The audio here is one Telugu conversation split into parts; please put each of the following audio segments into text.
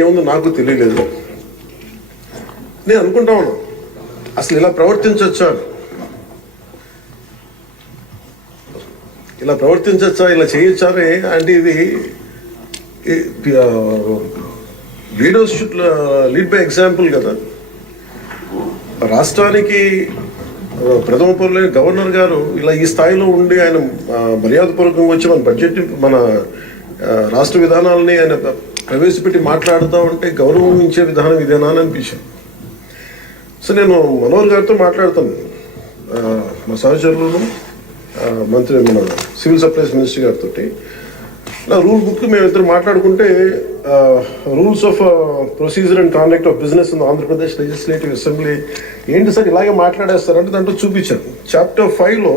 ఏముందో నాకు తెలియలేదు. నేను అనుకుంటా ఉన్నా అసలు ఇలా ప్రవర్తించవచ్చా, ఇలా చేయొచ్చా అంటే ఇది leaders should lead by example కదా. రాష్ట్రానికి ప్రథమ పౌరులైన గవర్నర్ గారు ఇలా ఈ స్థాయిలో ఉండి ఆయన మర్యాదపూర్వకంగా వచ్చి మన బడ్జెట్ మన రాష్ట్ర విధానాలని ఆయన ప్రవేశపెట్టి మాట్లాడుతూ ఉంటే గౌరవించే విధానం ఇదేనా అని అనిపించింది. సో నేను మనోహర్ గారితో మాట్లాడుతాను, మా సహచరులను మంత్రి మన సివిల్ సప్లైస్ మినిస్టర్ గారితో నా రూల్ బుక్ మేమిద్దరు మాట్లాడుకుంటే rules of procedure and conduct of business in Andhra Pradesh legislative assembly ఏంటి సార్ ఇలాగే మాట్లాడేస్తారంటే దాంట్లో చూపించాను. చాప్టర్ 5లో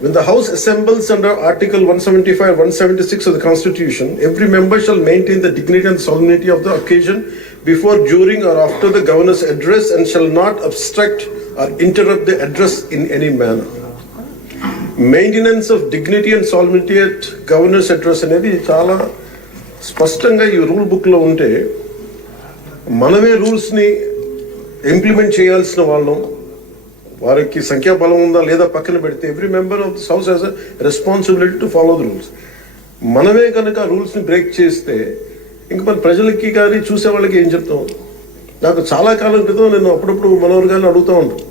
when the House assembles under Article 175, 176 of the Constitution, every member shall maintain the dignity and solemnity of the occasion before, during or after the Governor's address and shall not obstruct or interrupt the address in any manner. Maintenance of dignity and solemnity at Governor's address అనేది చాలా స్పష్టంగా ఈ రూల్ బుక్లో ఉంటే మనమే రూల్స్ని ఇంప్లిమెంట్ చేయాల్సిన వాళ్ళం. వారికి సంఖ్యాబలం ఉందా లేదా పక్కన పెడితే every member of this house has a responsibility to follow the rules. మనమే కనుక రూల్స్ని బ్రేక్ చేస్తే ఇంక మన ప్రజలకి కానీ చూసే వాళ్ళకి ఏం చెప్తాం. నాకు చాలా కాలం క్రితం నేను అప్పుడప్పుడు మనోహర్ గారిని అడుగుతూ ఉంటాను,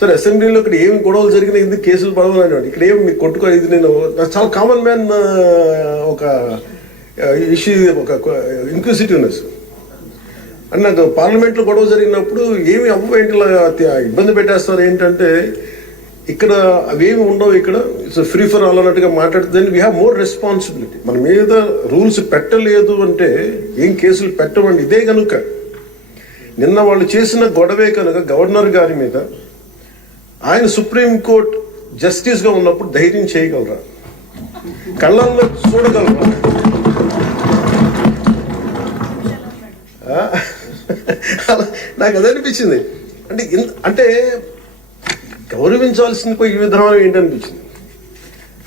సరే అసెంబ్లీలో ఇక్కడ ఏమి గొడవలు జరిగినాయి, ఎందుకు కేసులు పడవని అనేవాడు, ఇక్కడ ఏమి మీకు కొట్టుకో. ఇది నేను నాకు చాలా కామన్ మ్యాన్ ఒక ఇష్యూ, ఒక ఇంక్విజిటివ్నెస్. అండ్ నాకు పార్లమెంట్లో గొడవ జరిగినప్పుడు ఏమి ఏంటి ఇబ్బంది పెట్టేస్తారు ఏంటంటే ఇక్కడ అవేమి ఉండవు, ఇక్కడ ఇట్స్ ఫ్రీ ఫర్ ఆల్ అన్నట్టుగా మాట్లాడితే వీ హ్యావ్ మోర్ రెస్పాన్సిబిలిటీ. మన మీద రూల్స్ పెట్టలేదు అంటే ఏం కేసులు పెట్టమండి. ఇదే కనుక నిన్న వాళ్ళు చేసిన గొడవే కనుక గవర్నర్ గారి మీద ఆయన సుప్రీంకోర్టు జస్టిస్గా ఉన్నప్పుడు ధైర్యం చేయగలరా, కళ్ళల్లో చూడగలరా? నాకు అది అనిపించింది. అంటే గౌరవించాల్సింది పోయి ఈ విధానం ఏంటనిపించింది.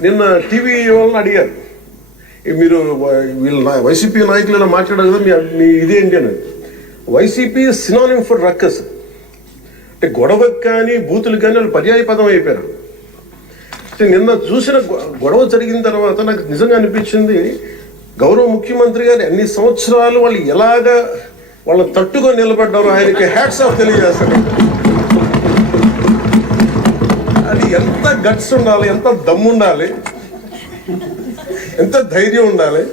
నిన్న టీవీ వాళ్ళని అడిగారు, మీరు వీళ్ళ వైసీపీ నాయకులు ఇలా మాట్లాడారు కదా, మీ ఇదేంటి అని. వైసీపీ సినానిమ్ ఫర్ రక్కస్ అంటే గొడవకు కానీ బూతులు కానీ వాళ్ళు పర్యాయ పదం అయిపోయారు. నిన్న చూసిన గొడవ జరిగిన తర్వాత నాకు నిజంగా అనిపించింది, గౌరవ ముఖ్యమంత్రి గారు అన్ని సంవత్సరాలు వాళ్ళు ఎలాగా వాళ్ళని తట్టుకొని నిలబడ్డారు, ఆయనకి హ్యాట్స్ ఆఫ్ తెలియజేస్తారు. అది ఎంత గట్స్ ఉండాలి, ఎంత దమ్ము ఉండాలి, ఎంత ధైర్యం ఉండాలి.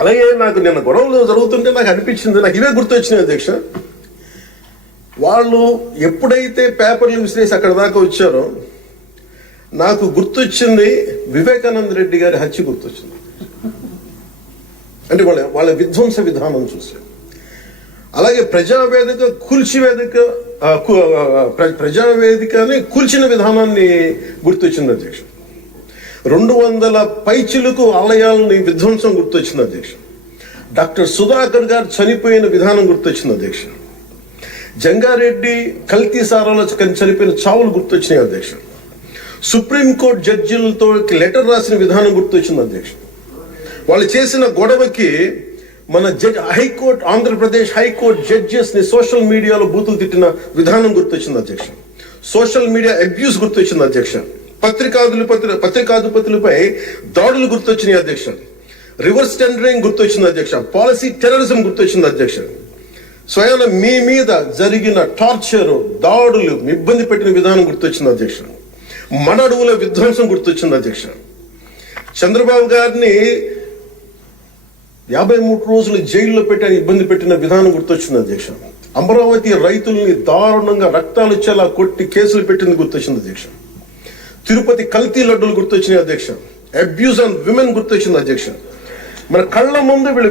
అలాగే నాకు నిన్న గొడవలు జరుగుతుంటే నాకు అనిపించింది, నాకు ఇవే గుర్తొచ్చినాయి అధ్యక్ష. వాళ్ళు ఎప్పుడైతే పేపర్లు విసిరేసి అక్కడ దాకా వచ్చారో నాకు గుర్తొచ్చింది వివేకానంద రెడ్డి గారి హత్య గుర్తొచ్చింది. అంటే వాళ్ళ విధ్వంస విధానం చూశారు. అలాగే ప్రజావేదికని కూల్చిన విధానాన్ని గుర్తొచ్చింది అధ్యక్ష. 200 పైచిలకు ఆలయాలని విధ్వంసం గుర్తొచ్చింది అధ్యక్ష. డాక్టర్ సుధాకర్ గారు చనిపోయిన విధానం గుర్తొచ్చింది అధ్యక్ష. జంగారెడ్డి కల్తీ సారాలో చనిపోయిన చావులు గుర్తొచ్చినాయి అధ్యక్ష. సుప్రీంకోర్టు జడ్జిలతో లెటర్ రాసిన విధానం గుర్తొచ్చింది అధ్యక్ష. వాళ్ళు చేసిన గొడవకి మన హైకోర్టు, ఆంధ్రప్రదేశ్ హైకోర్టు జడ్జెస్ ని సోషల్ మీడియాలో బూతులు తిట్టిన విధానం గుర్తొచ్చింది అధ్యక్ష. సోషల్ మీడియా అబ్యూస్ గుర్తొచ్చింది అధ్యక్ష. పత్రికాధిపతులపై దాడులు గుర్తొచ్చినాయి అధ్యక్ష. రివర్స్ టెండరింగ్ గుర్తొచ్చింది అధ్యక్ష. పాలసీ టెర్రరిజం గుర్తొచ్చింది అధ్యక్ష. స్వయాన మీ మీద జరిగిన టార్చర్, దాడులు, ఇబ్బంది పెట్టిన విధానం గుర్తొచ్చింది అధ్యక్ష. మన అడవుల విధ్వంసం గుర్తొచ్చింది అధ్యక్ష. చంద్రబాబు గారిని 53 రోజులు జైల్లో పెట్టి ఇబ్బంది పెట్టిన విధానం గుర్తొచ్చింది అధ్యక్ష. అమరావతి రైతుల్ని దారుణంగా రక్తాలు ఇచ్చేలా కొట్టి కేసులు పెట్టింది గుర్తొచ్చింది అధ్యక్ష. తిరుపతి కల్తీ లడ్డూలు గుర్తొచ్చినాయి అధ్యక్ష. అబ్యూస్ ఆన్ విమెన్ గుర్తొచ్చింది అధ్యక్ష. మన కళ్ళ ముందు వీళ్ళు